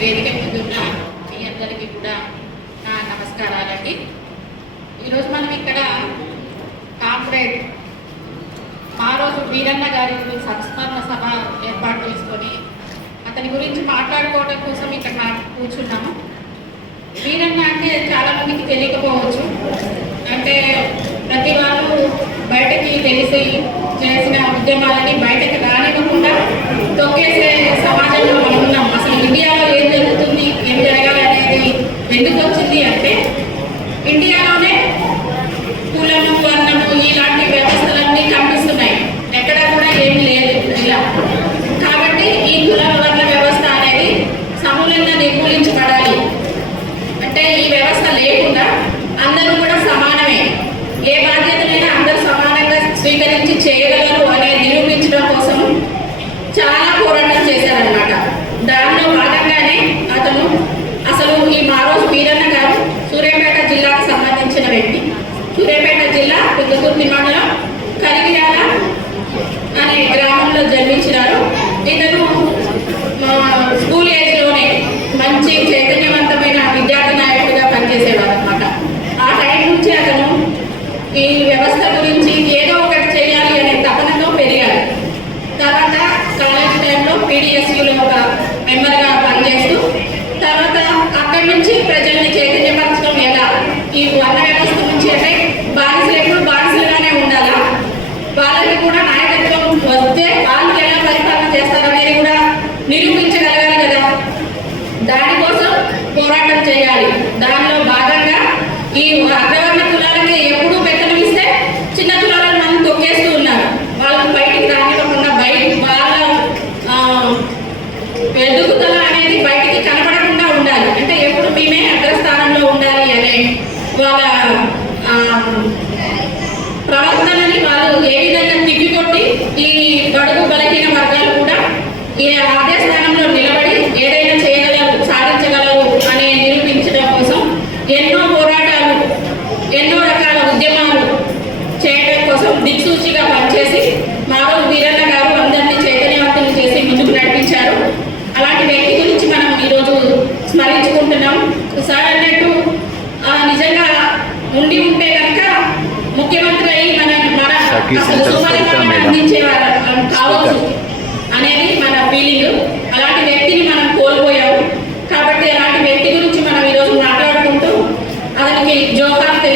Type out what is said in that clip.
వేదిక ముందున్న మీ అందరికీ కూడా నా నమస్కారాలండి. ఈరోజు మనం ఇక్కడ కామ్రేడ్ మా రోజు వీరన్న గారి సంస్మరణ సభ ఏర్పాటు చేసుకొని అతని గురించి మాట్లాడుకోవడం కోసం ఇక్కడ కూర్చున్నాము. వీరన్న అంటే చాలామందికి తెలియకపోవచ్చు. అంటే ప్రతి వాళ్ళు బయటకి తెలిసి చేసిన ఉద్యమాలని బయటకు రానివ్వకుండా తొక్కేసే సమాజంలో మనం ఉన్నాం అసలు ఇండియాలో ఏం జరుగుతుంది ఏం జరగాలి అనేది ఎందుకు వచ్చింది అంటే ఇండియాలోనే కులము వర్ణము ఇలాంటి వ్యవస్థలన్నీ కనిపిస్తున్నాయి ఎక్కడ కూడా ఏమీ లేదు ఇలా కాబట్టి ఈ కుల వర్ణ వ్యవస్థ అనేది సమూలంగా నిర్మూలించబడాలి అంటే ఈ వ్యవస్థ లేకుండా అందరూ కూడా సమానమే. ఏ బాధ్యతలైనా అందరూ సమానంగా స్వీకరించి చేయగలరు అనే నిరూపించడం కోసం చాలా పోరాటం చేశారనమాట దానిలో భాగంగానే అతను అసలు ఈ మారోజు వీరన్న గారు సూర్యాపేట జిల్లాకు సంబంధించిన వ్యక్తి. సూర్యాపేట జిల్లా పెద్దకుర్తి మండలం కరిగిరాల అనే గ్రామంలో జన్మించినారు. ఇతను ఈ వ్యవస్థ గురించి ఏదో ఒకటి చేయాలి అనే తపనతో పెరిగారు. తర్వాత కాలేజ్ టైంలో పీడిఎస్యూలో ఒక మెంబర్గా పనిచేస్తూ తర్వాత అక్కడి నుంచి ప్రజల్ని చైతన్యపరచడం ఎలా? ఈ వర్ణ వ్యవస్థ నుంచి అంటే బానిసలు ఎప్పుడు బానిసలుగానే ఉండాలా? వాళ్ళకి కూడా నాయకత్వం వస్తే వాళ్ళు ఎలా పరిపాలన చేస్తారనేది కూడా నిరూపించగలగాలి కదా? దానికోసం పోరాటం చేయాలి. దానిలో భాగంగా ఈ అగ్రవర్ణ కులాలకి ఎప్పుడూ పెత్తనం ఇస్తే చిన్న కులాలను మనం తొక్కేస్తూ ఉన్నారు వాళ్ళకి బయటికి రానివ్వకుండా బయట వాళ్ళ ఆ, ఎదుగుదల అనేది బయటికి కనపడకుండా ఉండాలి. అంటే ఎప్పుడు మేమే అగ్రస్థానంలో ఉండాలి అనే వాళ్ళ ప్రవర్తనని వాళ్ళు ఏ విధంగా తిప్పికొట్టి ఈ బడుగు బలహీన వర్గాలు కూడా ఈ అదే స్థానంలో నిలబడి ఏదైనా చేయగలరు సాధించగలరు అనే నిరూపించడం కోసం ఎన్నో పోరాటాలు ఎన్నో రకాల ఉద్యమాలు చేయడం కోసం దిక్సూచిగా పనిచేస్తారు మాధవ్ వీరన్న గారు అందరినీ చైతన్యవంతులు చేసి ముందుకు నడిపించారు అలాంటి వ్యక్తి గురించి మనం ఈరోజు స్మరించుకుంటున్నాం సార్ అన్నట్టు నిజంగా ఉండి ఉంటే కనుక ముఖ్యమంత్రి అయి మన. అందించేవారు కావచ్చు అనేది మన ఫీలింగ్ అలాంటి వ్యక్తిని మనం కోల్పోయాము. కాబట్టి అలాంటి వ్యక్తి గురించి మనం ఈరోజు మాట్లాడుకుంటూ అతనికి తెలియ